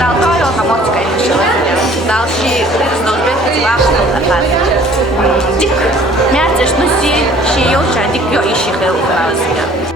dar to jau kā mocīgai šodien. Dar și zdobie câțiva la fază. Dic, mi-a țești nu zi și eu ce adic eu și că eu vreau.